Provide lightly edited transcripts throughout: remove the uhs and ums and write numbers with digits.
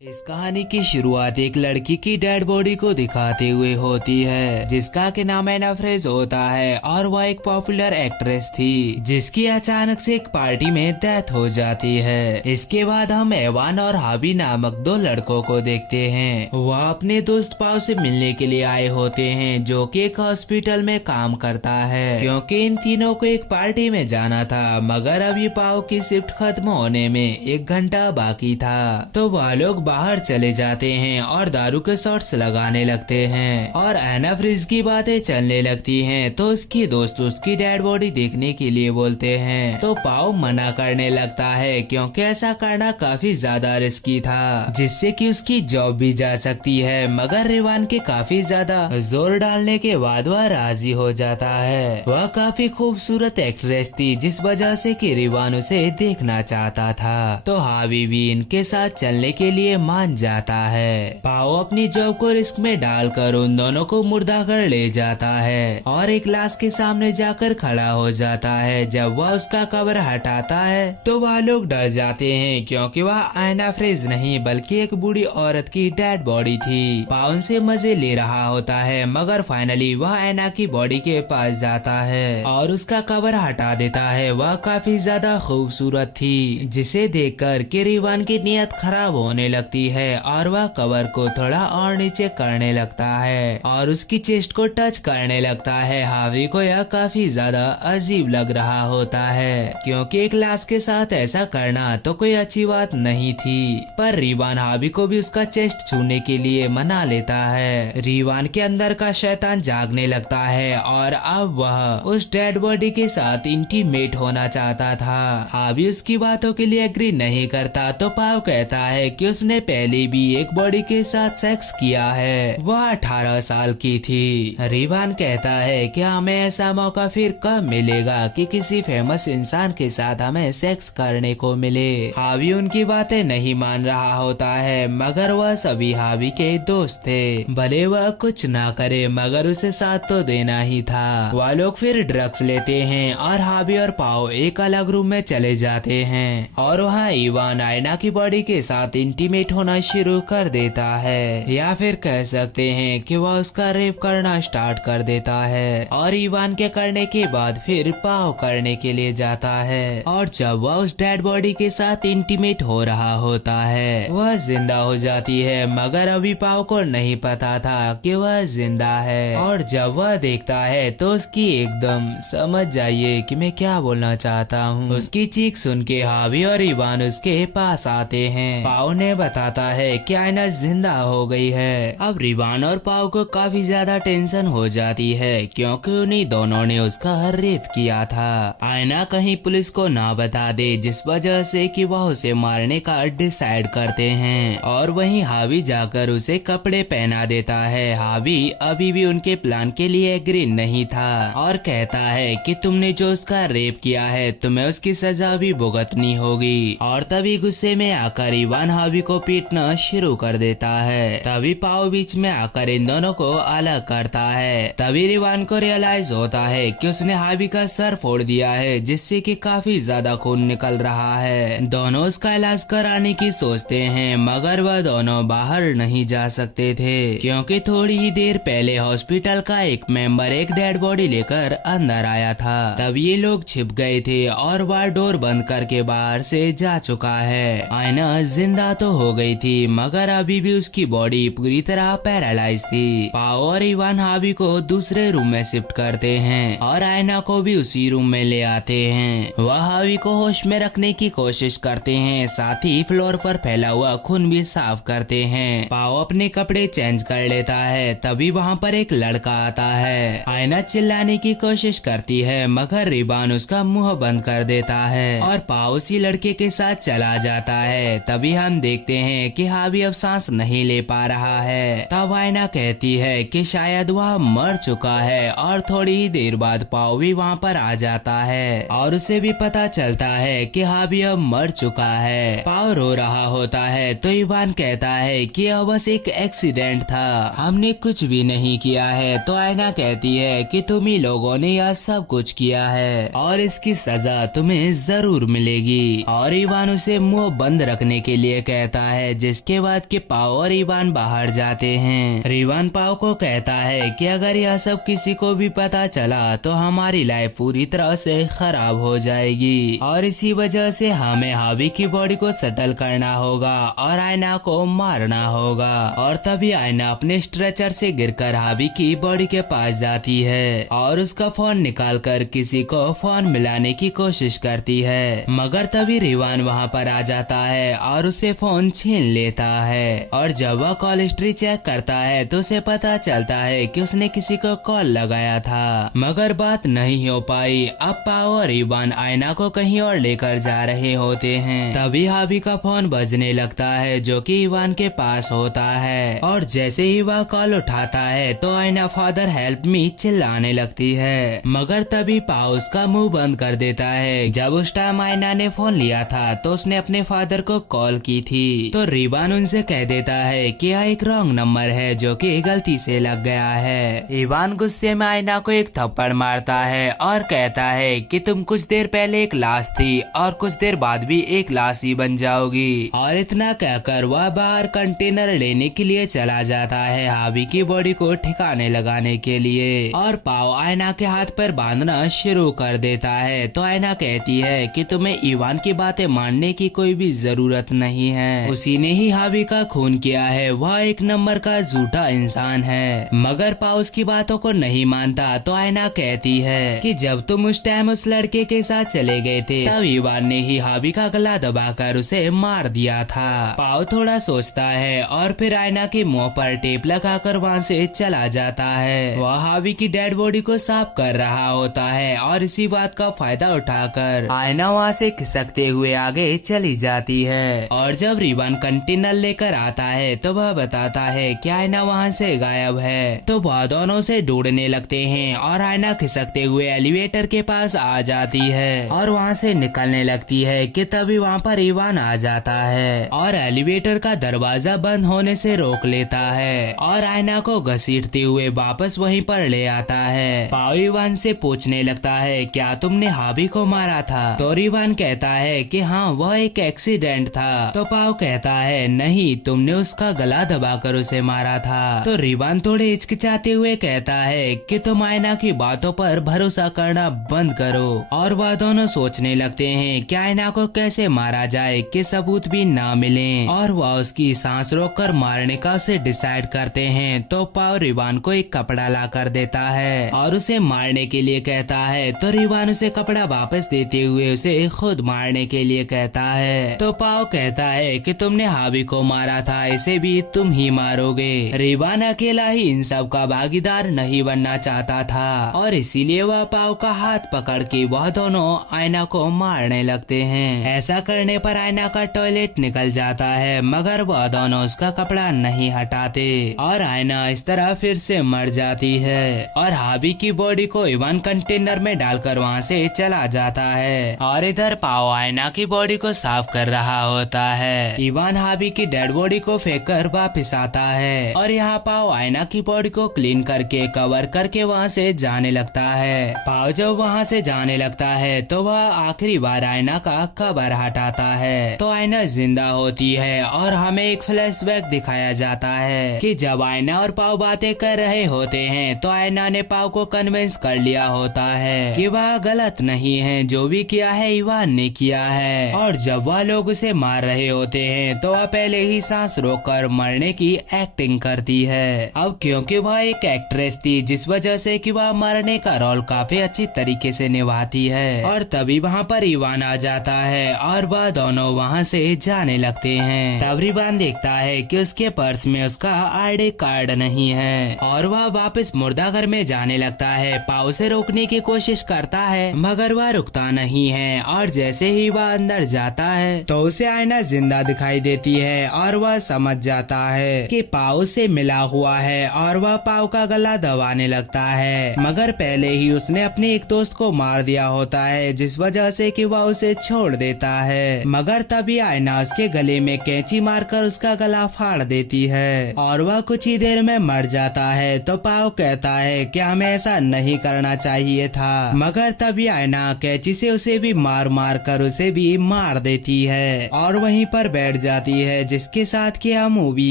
इस कहानी की शुरुआत एक लड़की की डेड बॉडी को दिखाते हुए होती है जिसका के नाम एना फ्रेज होता है और वह एक पॉपुलर एक्ट्रेस थी जिसकी अचानक से एक पार्टी में डेथ हो जाती है। इसके बाद हम एवान और हाबी नामक दो लड़कों को देखते हैं। वह अपने दोस्त पाव से मिलने के लिए आए होते हैं जो कि एक हॉस्पिटल में काम करता है, क्योंकि इन तीनों को एक पार्टी में जाना था मगर अभी पाव की शिफ्ट खत्म होने में 1 घंटा बाकी था। तो वह लोग बाहर चले जाते हैं और दारू के शॉट्स लगाने लगते हैं और एना फ्रिज की बातें चलने लगती हैं। तो उसकी दोस्त उसकी डेड बॉडी देखने के लिए बोलते हैं तो पाव मना करने लगता है क्योंकि ऐसा करना काफी ज्यादा रिस्की था जिससे कि उसकी जॉब भी जा सकती है। मगर रिवान के काफी ज्यादा जोर डालने के बाद वह राजी हो जाता है। वह काफी खूबसूरत एक्ट्रेस थी जिस वजह से कि रिवान उसे देखना चाहता था। तो हावी भी इनके साथ चलने के लिए मान जाता है। पाओ अपनी जॉब को रिस्क में डालकर उन दोनों को मुर्दा कर ले जाता है और एक लाश के सामने जाकर खड़ा हो जाता है। जब वह उसका कवर हटाता है तो वह लोग डर जाते हैं क्योंकि वह एना फ्रेज नहीं बल्कि एक बूढ़ी औरत की डेड बॉडी थी। पाओ उनसे मजे ले रहा होता है मगर फाइनली वह एना की बॉडी के पास जाता है और उसका कवर हटा देता है। वह काफी ज्यादा खूबसूरत थी जिसे देखकर के रिवान की नीयत खराब होने लगती है और वह कवर को थोड़ा और नीचे करने लगता है और उसकी चेस्ट को टच करने लगता है। हावी को यह काफी ज्यादा अजीब लग रहा होता है क्योंकि एक लाश के साथ ऐसा करना तो कोई अच्छी बात नहीं थी। पर रिवान हावी को भी उसका चेस्ट छूने के लिए मना लेता है। रिवान के अंदर का शैतान जागने लगता है और अब वह उस डेड बॉडी के साथ इंटीमेट होना चाहता था। हावी उसकी बातों के लिए एग्री नहीं करता तो पाव कहता है कि उसने पहले भी एक बॉडी के साथ सेक्स किया है। वह 18 साल की थी। रिवान कहता है कि हमें ऐसा मौका फिर कब मिलेगा कि किसी फेमस इंसान के साथ हमें सेक्स करने को मिले। हावी उनकी बातें नहीं मान रहा होता है मगर वह सभी हावी के दोस्त थे, भले वह कुछ ना करे मगर उसे साथ तो देना ही था। वह लोग फिर ड्रग्स लेते हैं और हावी और पाओ एक अलग रूम में चले जाते हैं और वहाँ इवान आयना की बॉडी के साथ इंटीमेट होना शुरू कर देता है, या फिर कह सकते हैं कि वह उसका रेप करना स्टार्ट कर देता है और इवान के करने के बाद फिर पाव करने के लिए जाता है। और जब वह उस डेड बॉडी के साथ इंटीमेट हो रहा होता है वह जिंदा हो जाती है मगर अभी पाव को नहीं पता था कि वह जिंदा है। और जब वह देखता है तो उसकी एकदम समझ जाइए कि मैं क्या बोलना चाहता हूँ। उसकी चीख सुन के हावी और इवान उसके पास आते हैं। पाव ने बताता है कि आयना जिंदा हो गई है। अब रिवान और पाव को काफी ज्यादा टेंशन हो जाती है क्योंकि उन्हीं दोनों ने उसका रेप किया था। आयना कहीं पुलिस को ना बता दे जिस वजह से कि वह उसे मारने का डिसाइड करते हैं और वहीं हावी जाकर उसे कपड़े पहना देता है। हावी अभी भी उनके प्लान के लिए एग्री नहीं था और कहता है कि तुमने जो उसका रेप किया है तुम्हें उसकी सजा भी भुगतनी होगी। और तभी गुस्से में आकर इवान हावी को पीटना शुरू कर देता है। तभी पाव बीच में आकर इन दोनों को अलग करता है। तभी रिवान को रियलाइज होता है कि उसने हावी का सर फोड़ दिया है जिससे कि काफी ज्यादा खून निकल रहा है। दोनों उसका इलाज कराने की सोचते हैं मगर वह दोनों बाहर नहीं जा सकते थे क्योंकि थोड़ी ही देर पहले हॉस्पिटल का एक मेंबर एक डेड बॉडी लेकर अंदर आया था। तब ये लोग छिप गए थे और वह डोर बंद करके बाहर से जा चुका है। आयना जिंदा तो हो गई थी मगर अभी भी उसकी बॉडी पूरी तरह पैरालाइज थी। पाओ और इवान हावी को दूसरे रूम में शिफ्ट करते हैं और आयना को भी उसी रूम में ले आते हैं। वह हावी को होश में रखने की कोशिश करते हैं, साथ ही फ्लोर पर फैला हुआ खून भी साफ करते हैं। पाओ अपने कपड़े चेंज कर लेता है। तभी वहाँ पर एक लड़का आता है। आयना चिल्लाने की कोशिश करती है मगर रिवान उसका मुंह बंद कर देता है और पाओ उसी लड़के के साथ चला जाता है। तभी हम देखते हैं कि हावी अब सांस नहीं ले पा रहा है। तब आयना कहती है कि शायद वह मर चुका है और थोड़ी ही देर बाद पाव भी वहाँ पर आ जाता है और उसे भी पता चलता है कि हावी अब मर चुका है। पाव रो रहा होता है तो इवान कहता है कि यह बस एक एक्सीडेंट था, हमने कुछ भी नहीं किया है। तो आयना कहती है कि तुम ही लोगों ने यह सब कुछ किया है और इसकी सजा तुम्हें जरूर मिलेगी। और इवान उसे मुंह बंद रखने के लिए कहता है, जिसके बाद कि पाओ और इवान बाहर जाते हैं। इवान पाओ को कहता है कि अगर यह सब किसी को भी पता चला तो हमारी लाइफ पूरी तरह से खराब हो जाएगी और इसी वजह से हमें हावी की बॉडी को सेटल करना होगा और आयना को मारना होगा। और तभी आयना अपने स्ट्रेचर से गिरकर हावी की बॉडी के पास जाती है और उसका फोन निकालकर किसी को फोन मिलाने की कोशिश करती है, मगर तभी रिवान वहाँ पर आ जाता है और उसे फोन छीन लेता है। और जब वह कॉल हिस्ट्री चेक करता है तो उसे पता चलता है कि उसने किसी को कॉल लगाया था, मगर बात नहीं हो पाई। अब पाओ और इवान आयना को कहीं और लेकर जा रहे होते हैं। तभी हावी का फोन बजने लगता है जो कि इवान के पास होता है और जैसे ही वह कॉल उठाता है तो आयना फादर हेल्प मी चिल्लाने लगती है, मगर तभी पाओ उसका मुंह बंद कर देता है। जब उस टाइम आयना ने फोन लिया था तो उसने अपने फादर को कॉल की थी, तो रिवान उनसे कह देता है कि यह एक रॉन्ग नंबर है जो कि गलती से लग गया है। इवान गुस्से में आयना को एक थप्पड़ मारता है और कहता है कि तुम कुछ देर पहले एक लाश थी और कुछ देर बाद भी एक लाश ही बन जाओगी। और इतना कहकर वह बाहर कंटेनर लेने के लिए चला जाता है हावी की बॉडी को ठिकाने लगाने के लिए। और पाओ आयना के हाथ पर बांधना शुरू कर देता है, तो आयना कहती है कि तुम्हें इवान की बातें मानने की कोई भी जरूरत नहीं है, उसी ने ही हावी का खून किया है, वह एक नंबर का झूठा इंसान है। मगर पाओ उसकी बातों को नहीं मानता, तो आयना कहती है कि जब तुम उस टाइम उस लड़के के साथ चले गए थे तब इवान ने ही हावी का गला दबाकर उसे मार दिया था। पाओ थोड़ा सोचता है और फिर आयना के मुंह पर टेप लगाकर वहाँ से चला जाता है। वह हावी की डेड बॉडी को साफ कर रहा होता है और इसी बात का फायदा उठाकर आयना वहाँ से खिसकते हुए आगे चली जाती है। और जब रिवान कंटेनर लेकर आता है तो वह बताता है कि आयना वहाँ से गायब है, तो वह दोनों से ढूंढने लगते हैं और आयना खिसकते हुए एलिवेटर के पास आ जाती है और वहाँ से निकलने लगती है कि तभी वहाँ पर इवान आ जाता है और एलिवेटर का दरवाजा बंद होने से रोक लेता है और आयना को घसीटते हुए वापस वहीं पर ले आता है। पाओ इवान से पूछने लगता है क्या तुमने हावी को मारा था, तो इवान कहता है कि हाँ वह एक एक्सीडेंट था। तो पाओ कहता है नहीं, तुमने उसका गला दबाकर उसे मारा था। तो रिवान थोड़े हिचकिचाते हुए कहता है कि तुम आयना की बातों पर भरोसा करना बंद करो। और वह दोनों सोचने लगते हैं कि आयना को कैसे मारा जाए कि सबूत भी ना मिले, और वह उसकी सांस रोककर मारने का उसे डिसाइड करते हैं। तो पाओ रिवान को एक कपड़ा ला कर देता है और उसे मारने के लिए कहता है, तो रिवान उसे कपड़ा वापस देते हुए उसे खुद मारने के लिए कहता है। तो पाओ कहता है कि तुमने हावी को मारा था, इसे भी तुम ही मारोगे। रिवान अकेला ही इन सब का भागीदार नहीं बनना चाहता था और इसीलिए वह पाओ का हाथ पकड़ के वह दोनों आयना को मारने लगते हैं। ऐसा करने पर आयना का टॉयलेट निकल जाता है, मगर वह दोनों उसका कपड़ा नहीं हटाते और आयना इस तरह फिर से मर जाती है। और हावी की बॉडी को इवान कंटेनर में डालकर वहाँ से चला जाता है और इधर पाओ आयना की बॉडी को साफ कर रहा होता है। इवान हावी की डेड बॉडी को फेंक कर वापिस आता है और यहाँ पाओ आयना की बॉडी को क्लीन करके कवर करके वहाँ से जाने लगता है। पाओ जब वहाँ से जाने लगता है तो वह आखिरी बार आयना का कवर हटाता है, तो आयना जिंदा होती है और हमें एक फ्लैशबैक दिखाया जाता है कि जब आयना और पाओ बातें कर रहे होते हैं तो आयना ने पाओ को कन्विंस कर लिया होता है कि वह गलत नहीं है, जो भी किया है इवान ने किया है। और जब वह लोग उसे मार रहे होते हैं तो वह पहले ही सांस रोककर मरने की एक्टिंग करती है। अब क्योंकि वह एक एक्ट्रेस थी जिस वजह से कि वह मरने का रोल काफी अच्छी तरीके से निभाती है। और तभी वहाँ पर इवान आ जाता है और वह दोनों वहाँ से जाने लगते हैं। तब इवान देखता है कि उसके पर्स में उसका आईडी कार्ड नहीं है और वह वापस मुर्दा घर में जाने लगता है। पाओ से रोकने की कोशिश करता है मगर वह रुकता नहीं है और जैसे ही वह अंदर जाता है तो उसे आयना जिंदा दिखाई देती है और वह समझ जाता है कि पाओ से मिला हुआ है और वह पाओ का गला दबाने लगता है, मगर पहले ही उसने अपने एक दोस्त को मार दिया होता है जिस वजह से कि वह उसे छोड़ देता है। मगर तभी आयना उसके गले में कैंची मारकर उसका गला फाड़ देती है और वह कुछ ही देर में मर जाता है। तो पाओ कहता है कि हमें ऐसा नहीं करना चाहिए था, मगर तभी आयना कैंची से उसे भी मार मार कर उसे भी मार देती है और वहीं पर बैठ बढ़ जाती है, जिसके साथ कि यह मूवी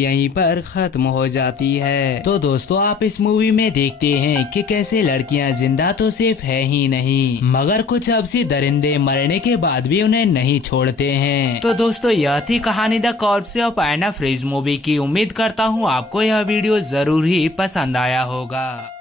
यहीं पर खत्म हो जाती है। तो दोस्तों आप इस मूवी में देखते हैं कि कैसे लड़कियां जिंदा तो सिर्फ है ही नहीं, मगर कुछ अबसी दरिंदे मरने के बाद भी उन्हें नहीं छोड़ते हैं। तो दोस्तों यह थी कहानी the corpse of Anna Fritz movie की। उम्मीद करता हूँ आपको यह वीडियो जरूर ही पसंद आया होगा।